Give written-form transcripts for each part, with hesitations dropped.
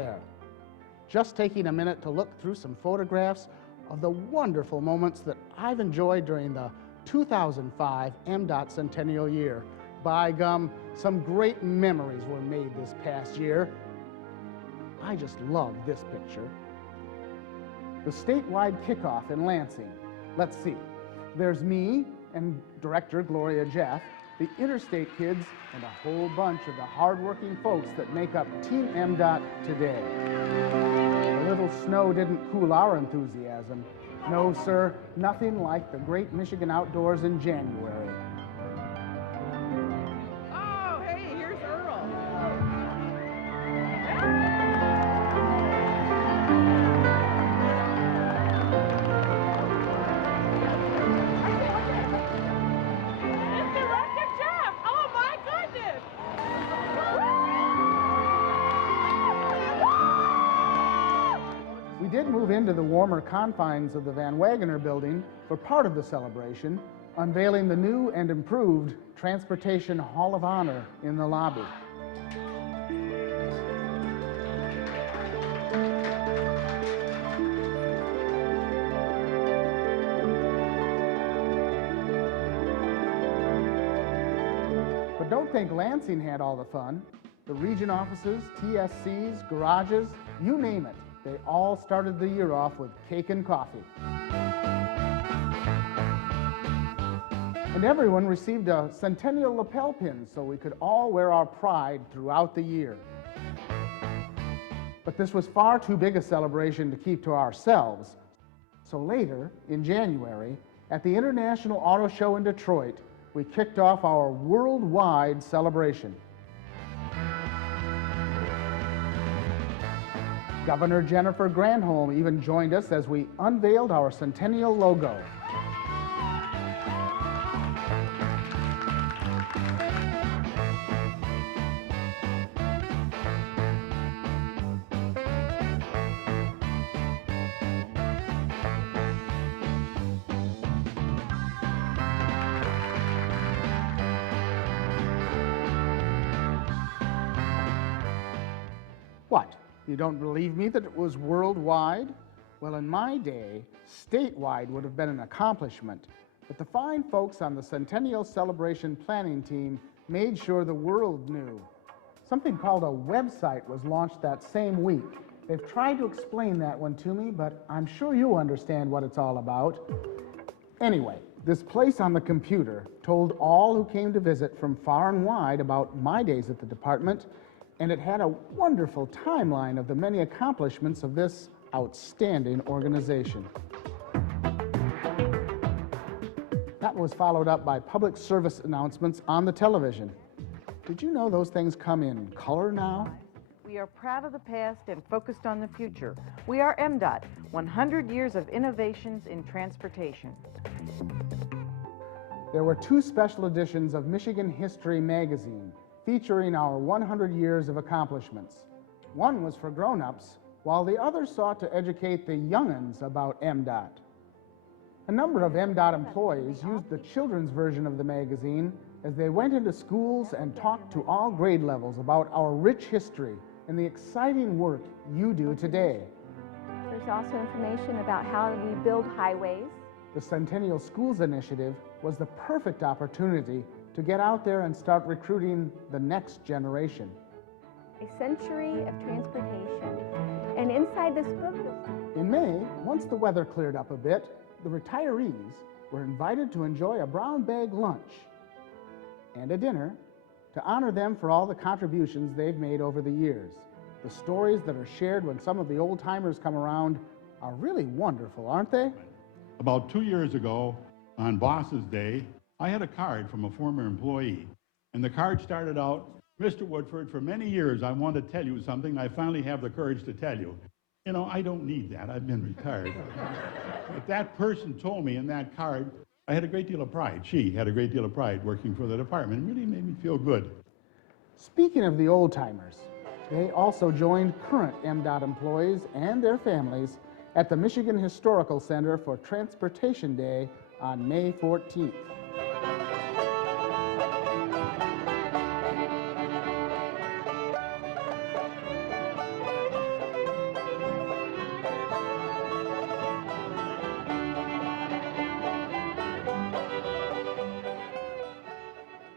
there. Just taking a minute to look through some photographs of the wonderful moments that I've enjoyed during the 2005 MDOT Centennial year. By gum, some great memories were made this past year. I just love this picture. The statewide kickoff in Lansing. Let's see. There's me and director Gloria Jeff, the Interstate kids, and a whole bunch of the hardworking folks that make up Team MDOT today. A little snow didn't cool our enthusiasm. No, sir, nothing like the great Michigan outdoors in January. Oh, hey, here's Earl. It's Director Jeff. Oh, my goodness. We did move into the warmer confines of the Van Wagoner building for part of the celebration, unveiling the new and improved Transportation Hall of Honor in the lobby. But don't think Lansing had all the fun. The region offices, TSCs, garages, you name it. They all started the year off with cake and coffee. And everyone received a Centennial lapel pin so we could all wear our pride throughout the year. But this was far too big a celebration to keep to ourselves. So later, in January, at the International Auto Show in Detroit, we kicked off our worldwide celebration. Governor Jennifer Granholm even joined us as we unveiled our Centennial logo. What? You don't believe me that it was worldwide? Well, in my day, statewide would have been an accomplishment, but the fine folks on the Centennial Celebration Planning Team made sure the world knew. Something called a website was launched that same week. They've tried to explain that one to me, but I'm sure you'll understand what it's all about. Anyway, this place on the computer told all who came to visit from far and wide about my days at the department, and it had a wonderful timeline of the many accomplishments of this outstanding organization. That was followed up by public service announcements on the television. Did you know those things come in color now? We are proud of the past and focused on the future. We are MDOT, 100 years of innovations in transportation. There were two special editions of Michigan History magazine featuring our 100 years of accomplishments. One was for grown-ups, while the other sought to educate the young'uns about MDOT. A number of MDOT employees used the children's version of the magazine as they went into schools and talked to all grade levels about our rich history and the exciting work you do today. There's also information about how we build highways. The Centennial Schools Initiative was the perfect opportunity to get out there and start recruiting the next generation. A century of transportation. And inside this book... In May, once the weather cleared up a bit, the retirees were invited to enjoy a brown bag lunch and a dinner to honor them for all the contributions they've made over the years. The stories that are shared when some of the old-timers come around are really wonderful, aren't they? About 2 years ago, on Boss's Day, I had a card from a former employee, and the card started out, "Mr. Woodford, for many years I wanted to tell you something. I finally have the courage to tell you." You know, I don't need that. I've been retired. But that person told me in that card, I had a great deal of pride. She had a great deal of pride working for the department. It really made me feel good. Speaking of the old-timers, they also joined current MDOT employees and their families at the Michigan Historical Center for Transportation Day on May 14th.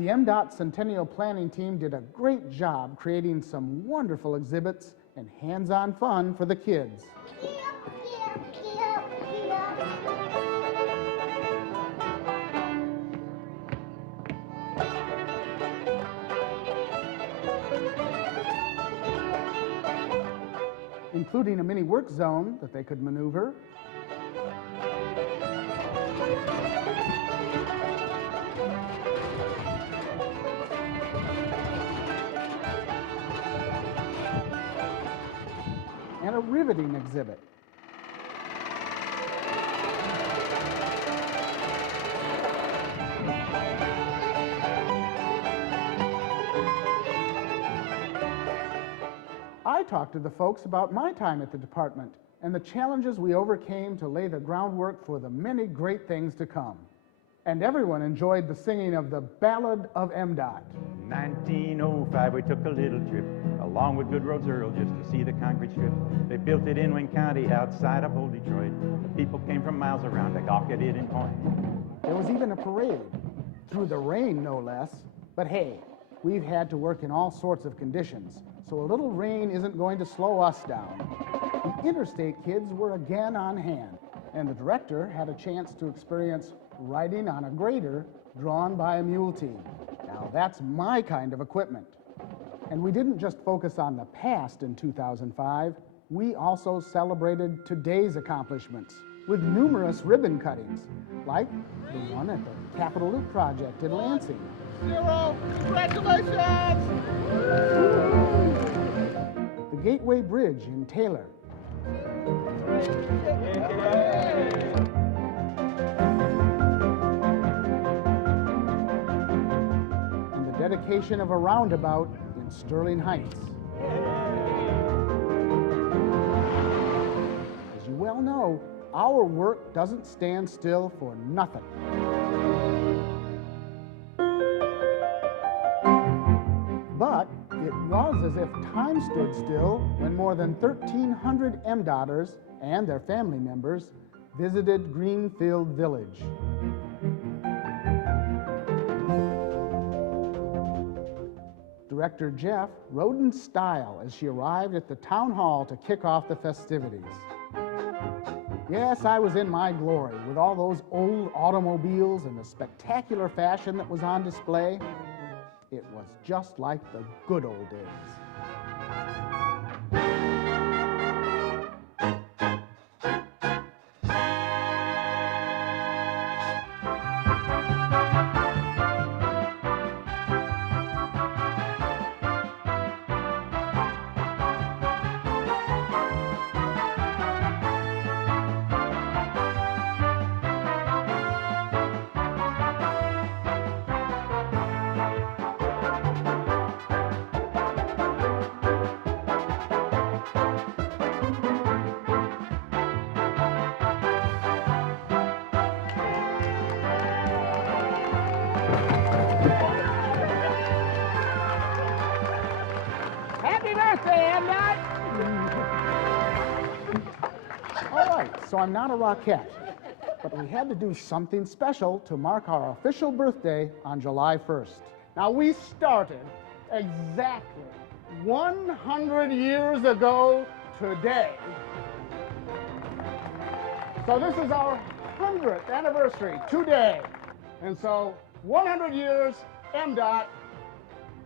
The MDOT Centennial Planning Team did a great job creating some wonderful exhibits and hands-on fun for the kids. Including a mini work zone that they could maneuver, and a riveting exhibit. I talked to the folks about my time at the department and the challenges we overcame to lay the groundwork for the many great things to come. And everyone enjoyed the singing of the Ballad of MDOT. 1905, we took a little trip along with Good Roads Earl just to see the concrete strip. They built it in Wayne County outside of old Detroit. The people came from miles around to gawk at it in point. There was even a parade, through the rain no less. But hey, we've had to work in all sorts of conditions, so a little rain isn't going to slow us down. The interstate kids were again on hand, and the director had a chance to experience riding on a grader drawn by a mule team. Now that's my kind of equipment. And we didn't just focus on the past in 2005, we also celebrated today's accomplishments with numerous ribbon cuttings, like the one at the Capitol Loop Project in Lansing. Zero! Congratulations! The Gateway Bridge in Taylor. And the dedication of a roundabout in Sterling Heights. As you well know, our work doesn't stand still for nothing. But it was as if time stood still when more than 1,300 MDOTers and their family members visited Greenfield Village. Director Jeff rode in style as she arrived at the town hall to kick off the festivities. Yes, I was in my glory with all those old automobiles and the spectacular fashion that was on display. It was just like the good old days. Happy birthday, MDOT! All right, so I'm not a Rockette, but we had to do something special to mark our official birthday on July 1st. Now, we started exactly 100 years ago today. So this is our 100th anniversary today. And so 100 years, MDOT,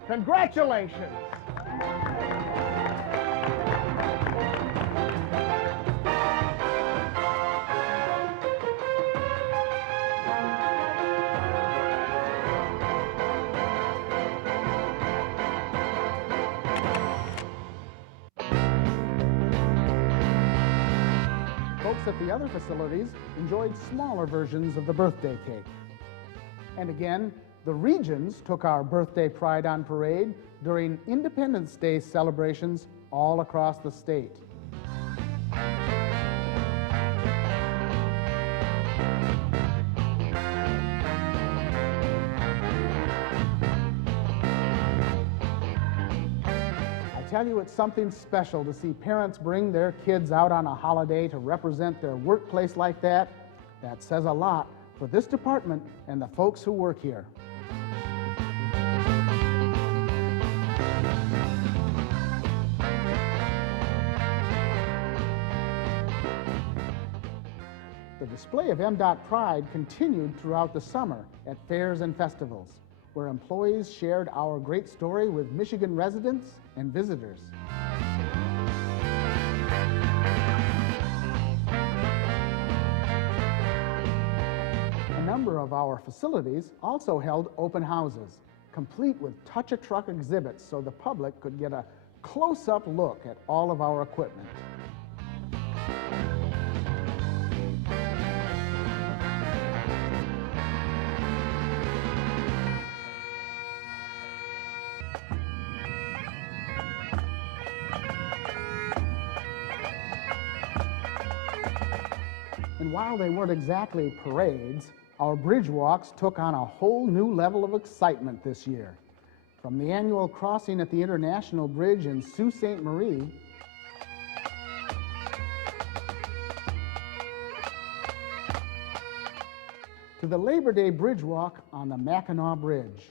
congratulations. Folks at the other facilities enjoyed smaller versions of the birthday cake. And again, the regions took our birthday pride on parade during Independence Day celebrations all across the state. I tell you, it's something special to see parents bring their kids out on a holiday to represent their workplace like that. That says a lot for this department and the folks who work here. The display of MDOT pride continued throughout the summer at fairs and festivals, where employees shared our great story with Michigan residents and visitors. A number of our facilities also held open houses, complete with touch-a-truck exhibits so the public could get a close-up look at all of our equipment. And while they weren't exactly parades, our bridge walks took on a whole new level of excitement this year. From the annual crossing at the International Bridge in Sault Ste. Marie to the Labor Day Bridge Walk on the Mackinac Bridge.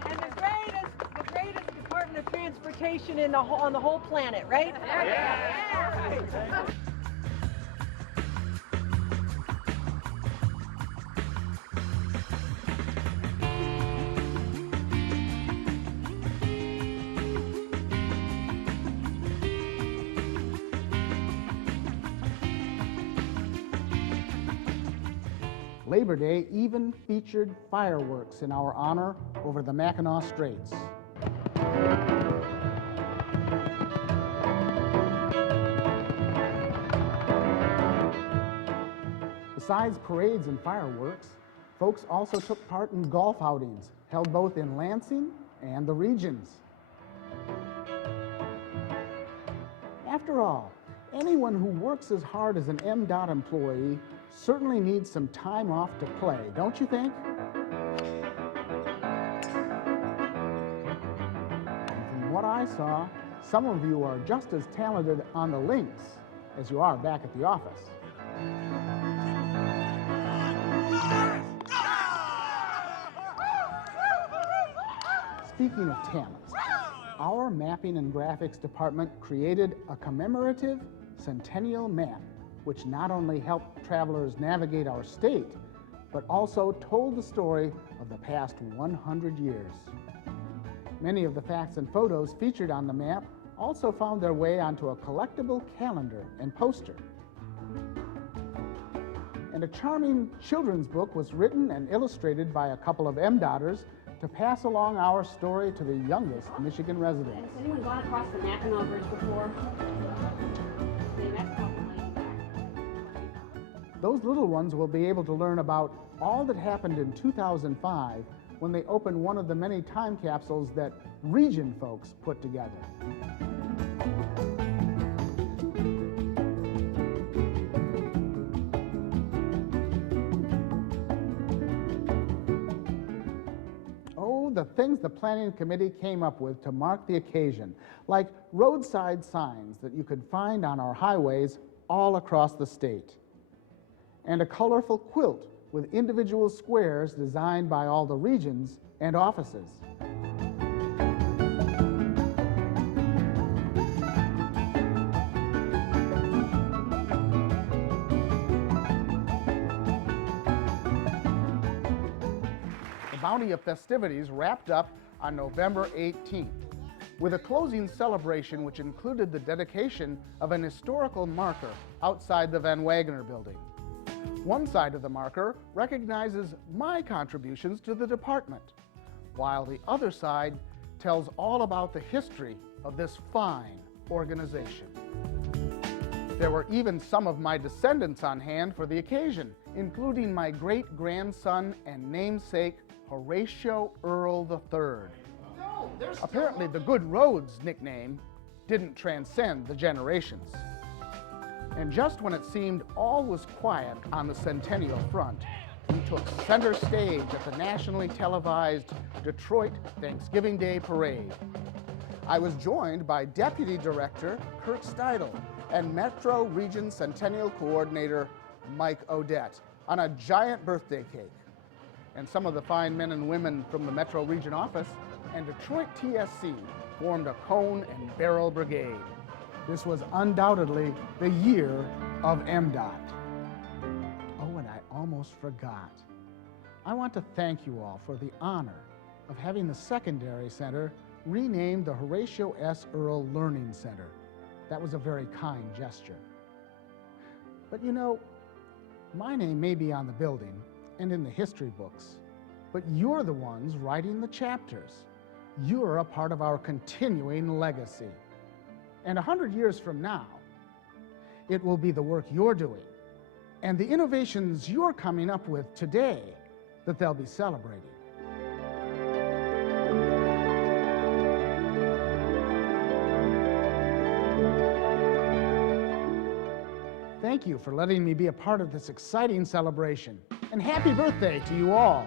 And the greatest Department of Transportation on the whole planet, right? Yeah. Labor Day even featured fireworks in our honor over the Mackinac Straits. Besides parades and fireworks, folks also took part in golf outings held both in Lansing and the regions. After all, anyone who works as hard as an MDOT employee certainly needs some time off to play, don't you think? And from what I saw, some of you are just as talented on the links as you are back at the office. Speaking of talents, our mapping and graphics department created a commemorative Centennial map, which not only helped travelers navigate our state, but also told the story of the past 100 years. Many of the facts and photos featured on the map also found their way onto a collectible calendar and poster. And a charming children's book was written and illustrated by a couple of MDOTers to pass along our story to the youngest Michigan residents. Has anyone gone across the Mackinac Bridge before? Those little ones will be able to learn about all that happened in 2005 when they opened one of the many time capsules that region folks put together. Oh, the things the planning committee came up with to mark the occasion, like roadside signs that you could find on our highways all across the state, and a colorful quilt with individual squares designed by all the regions and offices. The bounty of festivities wrapped up on November 18th with a closing celebration which included the dedication of an historical marker outside the Van Wagner building. One side of the marker recognizes my contributions to the department, while the other side tells all about the history of this fine organization. There were even some of my descendants on hand for the occasion, including my great-grandson and namesake, Horatio Earl III. Apparently, the Good Roads nickname didn't transcend the generations. And just when it seemed all was quiet on the Centennial front, we took center stage at the nationally televised Detroit Thanksgiving Day Parade. I was joined by Deputy Director Kurt Steidl and Metro Region Centennial Coordinator Mike Odette on a giant birthday cake. And some of the fine men and women from the Metro Region office and Detroit TSC formed a cone and barrel brigade. This was undoubtedly the year of MDOT. Oh, and I almost forgot. I want to thank you all for the honor of having the secondary center renamed the Horatio S. Earl Learning Center. That was a very kind gesture. But you know, my name may be on the building and in the history books, but you're the ones writing the chapters. You're a part of our continuing legacy. And 100 years from now, it will be the work you're doing and the innovations you're coming up with today that they'll be celebrating. Thank you for letting me be a part of this exciting celebration, and happy birthday to you all.